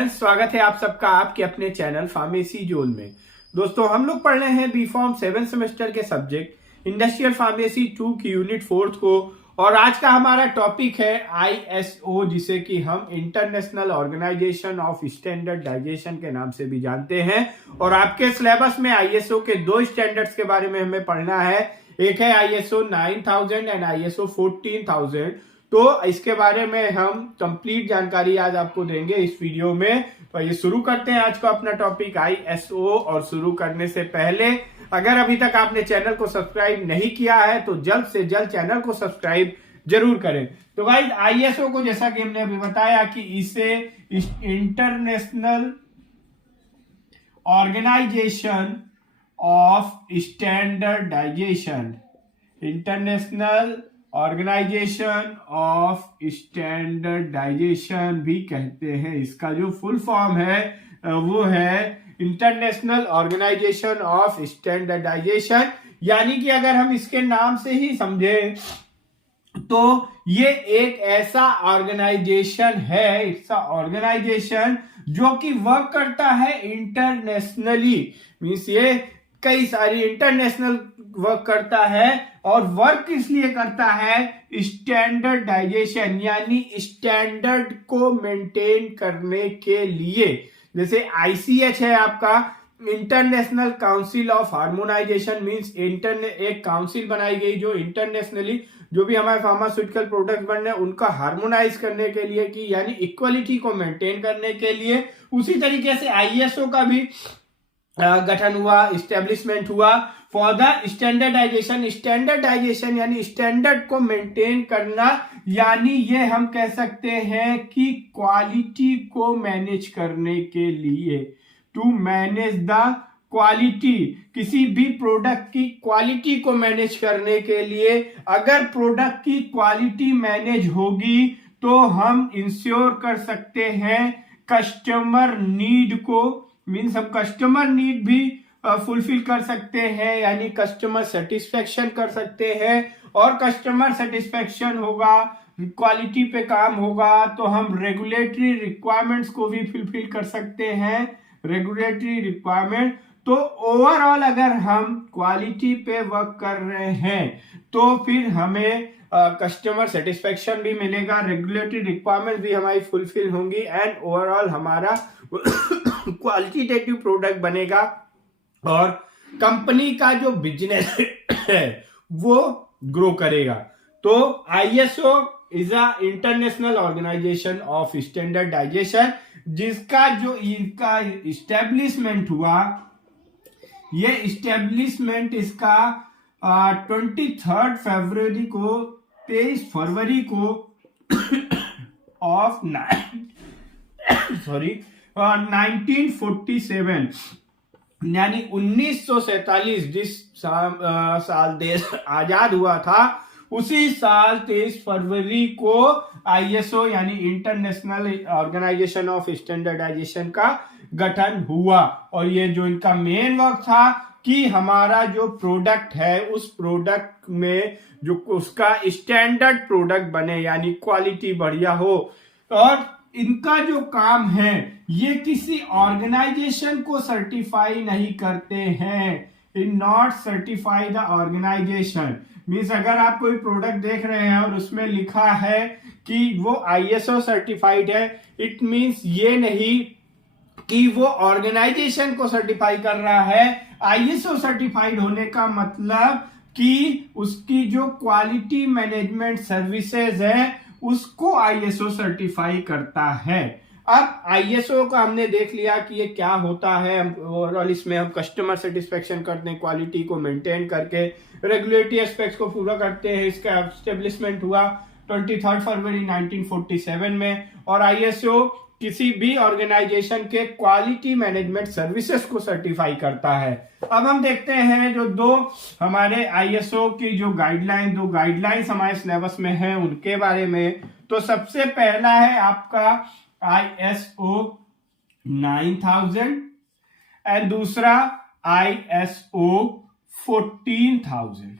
Friends, स्वागत है आप सबका आपके अपने चैनल फार्मेसी जोन में। दोस्तों, हम लोग पढ़ रहे हैं बी फॉर्म 7 सेमेस्टर के सब्जेक्ट इंडस्ट्रियल फार्मेसी 2 की यूनिट 4 को। और आज का हमारा टॉपिक है ISO, जिसे कि हम इंटरनेशनल ऑर्गेनाइजेशन ऑफ स्टैंडर्डाइजेशन के नाम से भी जानते हैं। और आपके सिलेबस में ISO के दो स्टैंडर्ड्स के बारे में हमें पढ़ना है। एक है ISO 9000 एंड ISO 14000। तो इसके बारे में हम कंप्लीट जानकारी आज आपको देंगे इस वीडियो में। तो ये शुरू करते हैं आज का अपना टॉपिक ISO। और शुरू करने से पहले अगर अभी तक आपने चैनल को सब्सक्राइब नहीं किया है तो जल्द से जल्द चैनल को सब्सक्राइब जरूर करें। तो गाइस, ISO को जैसा कि हमने अभी बताया कि इसे international organization of standardization, international organization of standardization भी कहते हैं। इसका जो फुल फॉर्म है वो है इंटरनेशनल ऑर्गेनाइजेशन ऑफ स्टैंडर्डाइजेशन। यानी कि अगर हम इसके नाम से ही समझें तो ये एक ऐसा ऑर्गेनाइजेशन है, इट्स ऑर्गेनाइजेशन जो कि वर्क करता है इंटरनेशनली। मींस ये कई सारी इंटरनेशनल वर्क करता है। और वर्क इसलिए करता है स्टैंडर्डाइजेशन, यानी स्टैंडर्ड को मेंटेन करने के लिए। जैसे ICH है आपका, international council of harmonisation. Means एक काउंसिल बनाई गई जो इंटरनेशनली जो भी हमारे फार्मास्यूटिकल प्रोडक्ट बन रहे हैं उनका हार्मोनाइज करने के लिए की, यानी इक्वलिटी को मेंटेन करने के लिए। उसी तरीके से ISO का भी गठन हुआ, इस्टेब्लिशमेंट हुआ फॉर द स्टैंडर्डाइजेशन। स्टैंडर्डाइजेशन यानी स्टैंडर्ड को मेंटेन करना, यानी ये हम कह सकते हैं कि क्वालिटी को मैनेज करने के लिए, टू मैनेज द क्वालिटी। किसी भी प्रोडक्ट की क्वालिटी को मैनेज करने के लिए अगर प्रोडक्ट की क्वालिटी मैनेज होगी तो हम इंश्योर कर सकते हैं कस्टमर नीड को। मीन्स हम कस्टमर नीड भी फुलफिल कर सकते हैं, यानी कस्टमर सेटिस्फेक्शन कर सकते हैं। और कस्टमर सेटिस्फेक्शन होगा, क्वालिटी पे काम होगा, तो हम रेगुलेटरी रिक्वायरमेंट्स को भी फुलफिल कर सकते हैं, रेगुलेटरी रिक्वायरमेंट। तो ओवरऑल अगर हम क्वालिटी पे वर्क कर रहे हैं तो फिर हमें कस्टमर सेटिस्फेक्शन भी मिलेगा, रेगुलेटरी रिक्वायरमेंट भी हमारी फुलफिल होंगी एंड ओवरऑल हमारा क्वालिटेटिव प्रोडक्ट बनेगा। और कंपनी का जो बिजनेस है वो ग्रो करेगा। तो ISO is a international organization of standardization, जिसका जो इनका इस्टेब्लिशमेंट हुआ, ये इस्टेब्लिशमेंट इसका 23 फरवरी को ऑफ 1947, यानी 1947 जिस साल देश आजाद हुआ था, उसी साल 23 फरवरी को ISO यानी इंटरनेशनल ऑर्गेनाइजेशन ऑफ स्टैंडर्डाइजेशन का गठन हुआ। और ये जो इनका मेन वर्क था कि हमारा जो प्रोडक्ट है उस प्रोडक्ट में जो उसका स्टैंडर्ड प्रोडक्ट बने, यानी क्वालिटी बढ़िया हो। और इनका जो काम है ये किसी ऑर्गेनाइजेशन को सर्टिफाई नहीं करते हैं, in not certify the organization. Means अगर आप कोई प्रोडक्ट देख रहे हैं और उसमें लिखा है कि वो ISO सर्टिफाइड है, इट मीन्स ये नहीं कि वो ऑर्गेनाइजेशन को सर्टिफाई कर रहा है। ISO सर्टिफाइड होने का मतलब कि उसकी जो क्वालिटी मैनेजमेंट सर्विसेज है उसको ISO सर्टिफाई करता है। अब ISO का हमने देख लिया कि ये क्या होता है। ओवरऑल इसमें हम कस्टमर सेटिस्फेक्शन करते हैं, क्वालिटी को मेंटेन करके रेगुलेटरी एस्पेक्ट्स को पूरा करते हैं। इसका एस्टेब्लिशमेंट हुआ 23 फरवरी 1947 में। और ISO किसी भी ऑर्गेनाइजेशन के क्वालिटी मैनेजमेंट सर्विसेज को सर्टिफाई करता है। अब हम देखते हैं जो दो हमारे ISO की जो दो गाइडलाइंस हमारे सिलेबस में है उनके बारे में। तो सबसे पहला है आपका ISO 9000 एंड दूसरा ISO 14000।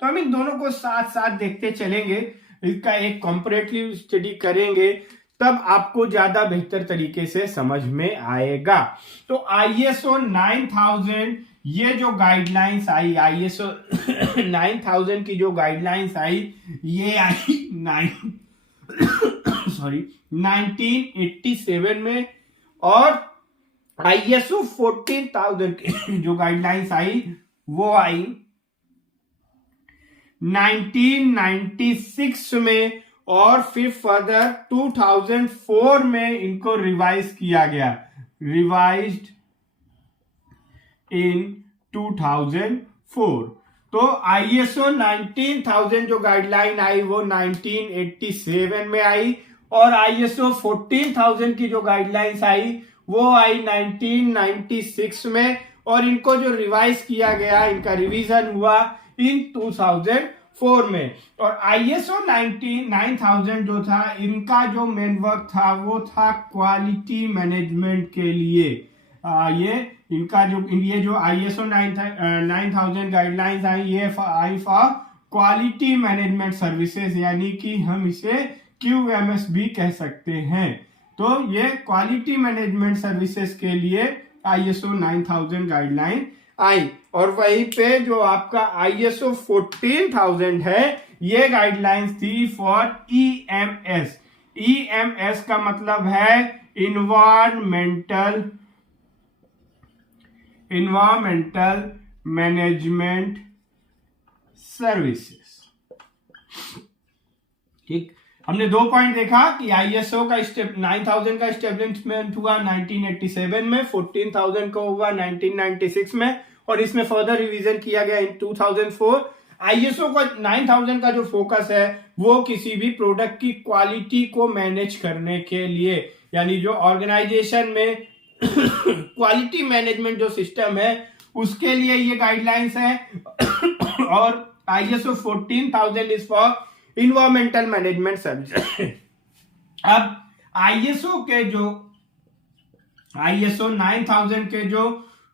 तो हम इन दोनों को साथ साथ देखते चलेंगे, इसका एक कंपैरेटिव स्टडी करेंगे तब आपको ज्यादा बेहतर तरीके से समझ में आएगा। तो ISO 9000 ये जो गाइडलाइंस आई, ISO 9000 की जो गाइडलाइंस आई, ये आई 1987 में, और ISO 14000 की जो गाइडलाइंस आई वो आई 1996 में, और फिर फर्दर 2004 में इनको रिवाइज किया गया, रिवाइज्ड इन 2004। तो ISO 19000 जो गाइडलाइन आई वो 1987 में आई, और ISO 14000 की जो गाइडलाइंस आई वो आई 1996 में, और इनको जो रिवाइज किया गया, इनका रिवीजन हुआ इन 2004 में। और ISO 9000 जो था, इनका जो मेन वर्क था वो था क्वालिटी मैनेजमेंट के लिए। ये इनका जो ISO 9000 गाइडलाइंस आई, ये I for quality management services, यानी कि हम इसे QMS भी कह सकते हैं। तो ये क्वालिटी मैनेजमेंट सर्विसेज के लिए ISO 9000 गाइडलाइन आई। और वहीं पे जो आपका ISO 14000 है, ये गाइडलाइंस थी फॉर EMS। EMS का मतलब है इन्वायरमेंटल मैनेजमेंट सर्विसेज। ठीक, हमने 2 पॉइंट देखा कि ISO का 9000 का स्टेब्लिशमेंट हुआ 1987 में, 14000 को हुआ 1996 में, और इसमें फर्दर रिवीजन किया गया इन 2004। ISO का 9000 का जो फोकस है वो किसी भी प्रोडक्ट की क्वालिटी को मैनेज करने के लिए, यानी जो ऑर्गेनाइजेशन में क्वालिटी मैनेजमेंट जो सिस्टम है उसके लिए ये गाइडलाइंस है। और ISO 14000 is for environmental management service. अब ISO 9000 के जो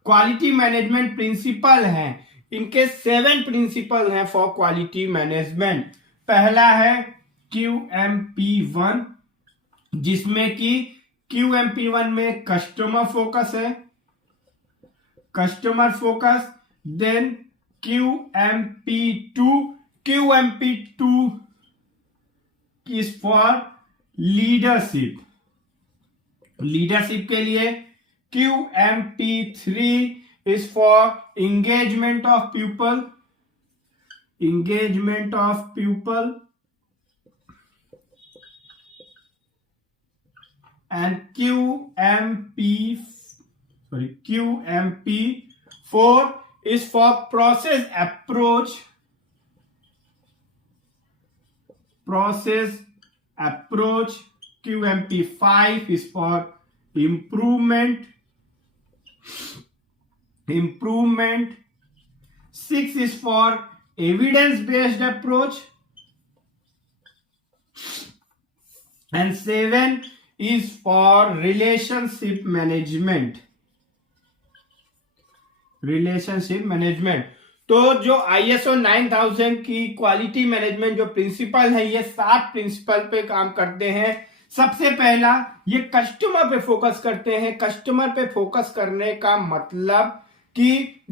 क्वालिटी मैनेजमेंट प्रिंसिपल हैं, इनके 7 प्रिंसिपल हैं फॉर क्वालिटी मैनेजमेंट। पहला है QMP1, जिसमें कि QMP1 में कस्टमर फोकस है, customer focus. Then QMP2 is for leadership के लिए। QMP3 is for engagement of people, and QMP4 is for process approach, QMP5 is for improvement, 6 is for evidence based approach, and 7 is for relationship management। तो जो ISO 9000 की quality management जो principal है, ये 7 principal पे काम करते हैं। सबसे पहला, ये कस्टमर पे फोकस करते हैं। कस्टमर पे फोकस करने का मतलब कि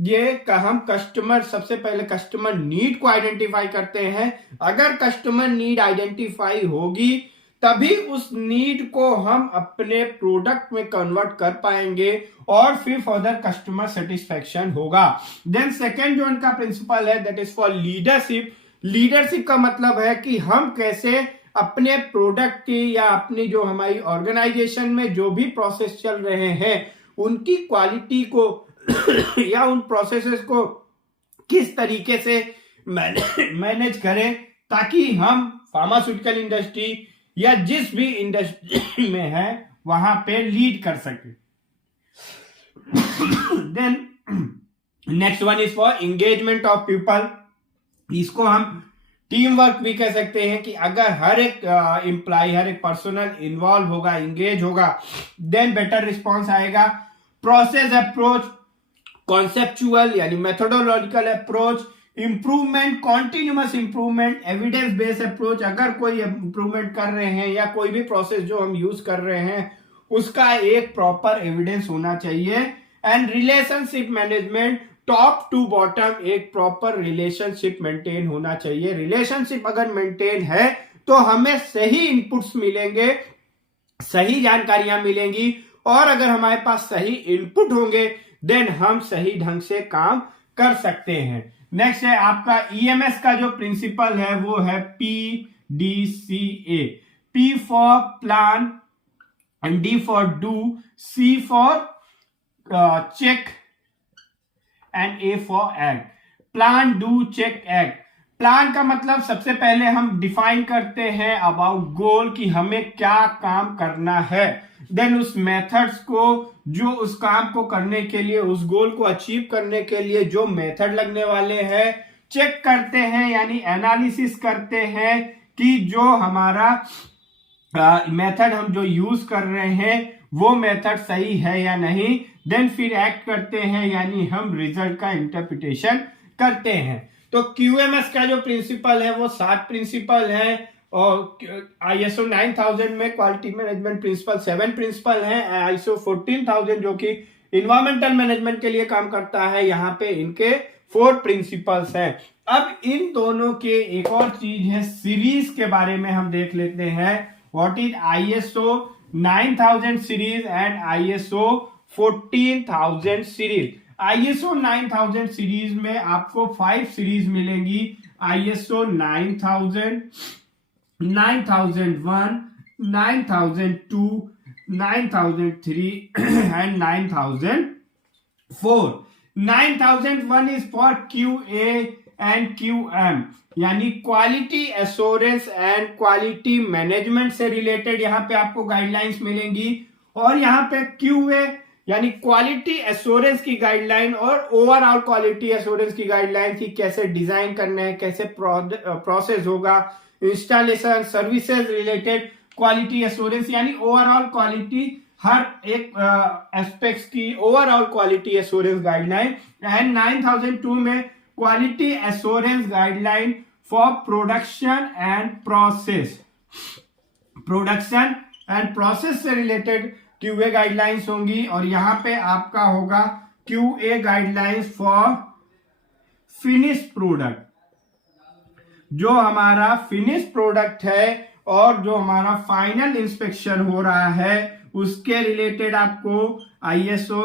हम सबसे पहले कस्टमर नीड को आइडेंटिफाई करते हैं। अगर कस्टमर नीड आइडेंटिफाई होगी तभी उस नीड को हम अपने प्रोडक्ट में कन्वर्ट कर पाएंगे, और फिर फर्दर कस्टमर सेटिस्फेक्शन होगा। देन सेकेंड जो इनका प्रिंसिपल है, दैट इज फॉर लीडरशिप का मतलब है कि हम कैसे अपने प्रोडक्ट की या अपनी जो हमारी ऑर्गेनाइजेशन में जो भी प्रोसेस चल रहे हैं उनकी क्वालिटी को या उन प्रोसेसेस को किस तरीके से मैनेज करें, ताकि हम फार्मास्यूटिकल इंडस्ट्री या जिस भी इंडस्ट्री में है वहां पे लीड कर सके। Then next one is for engagement of people. इसको हम टीम वर्क भी कह सकते हैं कि अगर हर एक एम्प्लॉय, हर एक पर्सनल इन्वॉल्व होगा, एंगेज होगा, देन बेटर रिस्पॉन्स आएगा। प्रोसेस अप्रोच, कॉन्सेप्चुअल यानी methodological approach, improvement, continuous improvement, evidence based approach, अगर कोई इंप्रूवमेंट कर रहे हैं या कोई भी प्रोसेस जो हम यूज कर रहे हैं उसका एक प्रॉपर एविडेंस होना चाहिए। And relationship management, top to bottom एक प्रॉपर रिलेशनशिप मेंटेन होना चाहिए। रिलेशनशिप अगर मेंटेन है तो हमें सही इनपुट्स मिलेंगे, सही जानकारियां मिलेंगी, और अगर हमारे पास सही इनपुट होंगे देन हम सही ढंग से काम कर सकते हैं। नेक्स्ट है आपका ईएमएस का जो प्रिंसिपल है वो है PDCA। P for plan, D for do, C for check and A for act. Plan, do, check, act. Plan का मतलब सबसे पहले हम डिफाइन करते हैं अबाउट गोल कि हमें क्या काम करना है, देन उस मेथड्स को, जो उस काम को करने के लिए, उस गोल को अचीव करने के लिए जो मेथड लगने वाले हैं, चेक करते हैं यानी एनालिसिस करते हैं कि जो हमारा मेथड हम जो यूज कर रहे हैं वो मेथड सही है या नहीं, देन फिर एक्ट करते हैं यानी हम रिजल्ट का इंटरप्रिटेशन करते हैं। तो क्यूएमएस का जो प्रिंसिपल है वो 7 प्रिंसिपल है, और ISO 9000 में क्वालिटी मैनेजमेंट प्रिंसिपल 7 प्रिंसिपल है, ISO 14000 जो कि इन्वायरमेंटल मैनेजमेंट के लिए काम करता है, यहाँ पे इनके 4 प्रिंसिपल्स हैं। अब इन दोनों के एक और चीज है सीरीज के बारे में हम देख लेते हैं। What is ISO 9000 series and ISO 14000 series. ISO 9000 series में आपको 5 सीरीज मिलेंगी, ISO 9000, 9001, 9002, 9003 and 9004। 9001 is for QA and QM यानी quality assurance and quality management से रिलेटेड यहाँ पे आपको गाइडलाइंस मिलेंगी, और यहाँ पे QA यानी क्वालिटी एश्योरेंस की गाइडलाइन और ओवरऑल क्वालिटी एश्योरेंस की गाइडलाइन की कैसे डिजाइन करना है, कैसे प्रोसेस होगा, installation, services related quality assurance यानी ओवरऑल क्वालिटी, हर एक एस्पेक्ट्स की overall quality assurance guideline. And 9002 में quality assurance guideline for production and process, production and process से रिलेटेड QA गाइडलाइंस होंगी, और यहां पे आपका होगा QA guidelines for finish product, जो हमारा फिनिश प्रोडक्ट है और जो हमारा फाइनल इंस्पेक्शन हो रहा है उसके रिलेटेड आपको ISO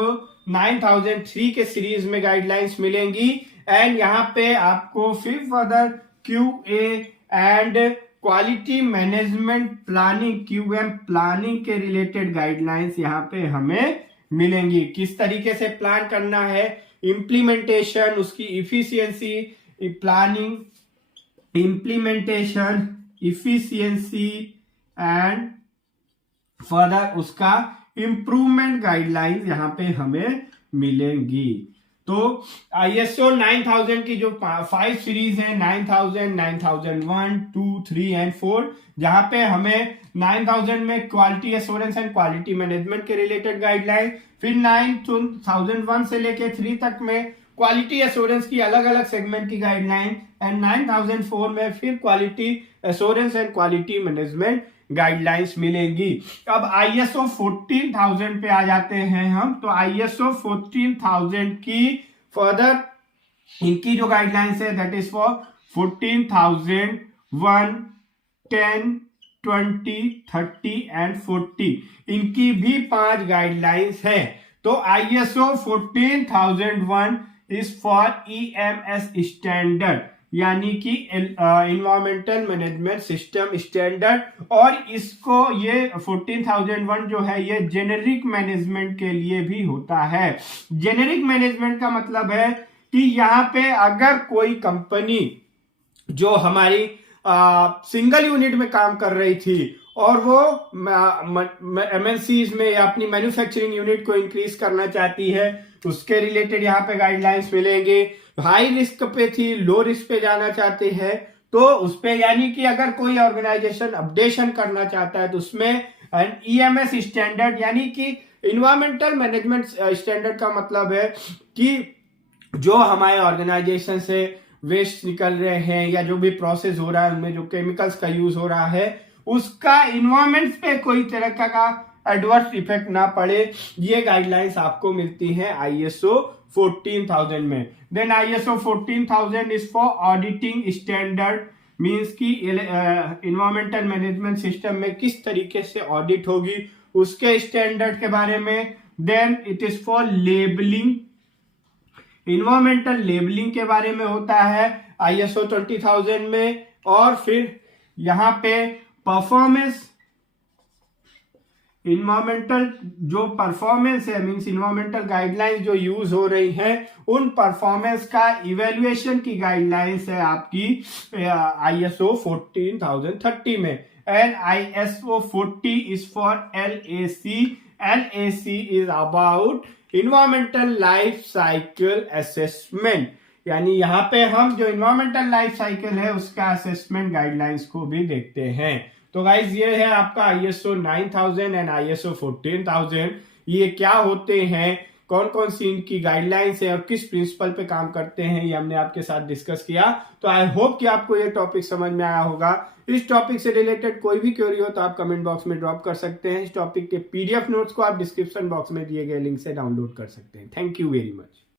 9003 के सीरीज में गाइडलाइंस मिलेंगी। एंड यहाँ पे आपको फिर further QA and quality management planning, QM planning के रिलेटेड गाइडलाइंस यहाँ पे हमें मिलेंगी। किस तरीके से प्लान करना है, इम्प्लीमेंटेशन, उसकी efficiency, planning, implementation, efficiency and further उसका इंप्रूवमेंट गाइडलाइंस यहाँ पे हमें मिलेंगी। तो ISO 9000 की जो 5 सीरीज है, 9000, 9001, 2, 3 एंड 4, जहां पे हमें 9000 में quality assurance and quality management के रिलेटेड गाइडलाइन, फिर 9001 से लेके 3 तक में क्वालिटी एश्योरेंस की अलग अलग सेगमेंट की गाइडलाइन, एंड 9004 में फिर quality assurance and quality management guidelines मिलेंगी। अब ISO 14000 पे आ जाते हैं हम। तो ISO 14000 की फर्दर इनकी जो गाइडलाइंस है दैट इज फॉर 14001, 10, 20, 30 एंड 40, इनकी भी 5 गाइडलाइंस है। तो ISO 14001 is for EMS standard यानी कि इन्वायरमेंटल मैनेजमेंट सिस्टम स्टैंडर्ड, और इसको ये 14001 जो है ये जेनेरिक मैनेजमेंट के लिए भी होता है। जेनेरिक मैनेजमेंट का मतलब है कि यहाँ पे अगर कोई कंपनी जो हमारी सिंगल यूनिट में काम कर रही थी और वो MNCs में या अपनी मैन्युफैक्चरिंग यूनिट को इंक्रीज करना चाहती है, उसके रिलेटेड यहाँ पे गाइडलाइंस मिलेंगे। हाई रिस्क पे थी, लो रिस्क पे जाना चाहते हैं तो उस पे, यानी कि अगर कोई ऑर्गेनाइजेशन अपडेशन करना चाहता है तो उसमें EMS स्टैंडर्ड यानी कि इन्वायरमेंटल मैनेजमेंट स्टैंडर्ड का मतलब है कि जो हमारे ऑर्गेनाइजेशन से वेस्ट निकल रहे हैं या जो भी प्रोसेस हो रहा है उनमें जो केमिकल्स का यूज हो रहा है उसका इन्वायरमेंट पे कोई तरह का एडवर्स इफेक्ट ना पड़े, ये गाइडलाइंस आपको मिलती हैं ISO 14000 में। Then ISO 14000 is for auditing standard, means की इन्वायरमेंटल मैनेजमेंट सिस्टम में किस तरीके से ऑडिट होगी उसके स्टैंडर्ड के बारे में। Then it is for labelling, environmental labelling के बारे में होता है ISO 20000 में। और फिर यहाँ पे परफॉर्मेंस, इन्वायरमेंटल जो परफॉर्मेंस है मींस इन्वायरमेंटल गाइडलाइंस जो यूज हो रही हैं उन परफॉर्मेंस का इवेल्युएशन की गाइडलाइंस है आपकी ISO 14030 में। And ISO 40 is for LAC, LAC is about environmental life cycle assessment, यानी यहाँ पे हम जो इन्वायरमेंटल लाइफ साइकिल है उसका असेसमेंट गाइडलाइंस को भी देखते हैं। तो गाइज ये है आपका ISO 9000 एंड ISO 14000, ये क्या होते हैं, कौन कौन सी इनकी गाइडलाइंस है और किस प्रिंसिपल पे काम करते हैं, ये हमने आपके साथ डिस्कस किया। तो आई होप कि आपको ये टॉपिक समझ में आया होगा। इस टॉपिक से रिलेटेड कोई भी क्वेरी हो तो आप कमेंट बॉक्स में ड्रॉप कर सकते हैं। इस टॉपिक के PDF नोट्स को आप डिस्क्रिप्शन बॉक्स में दिए गए लिंक से डाउनलोड कर सकते हैं। Thank you very much.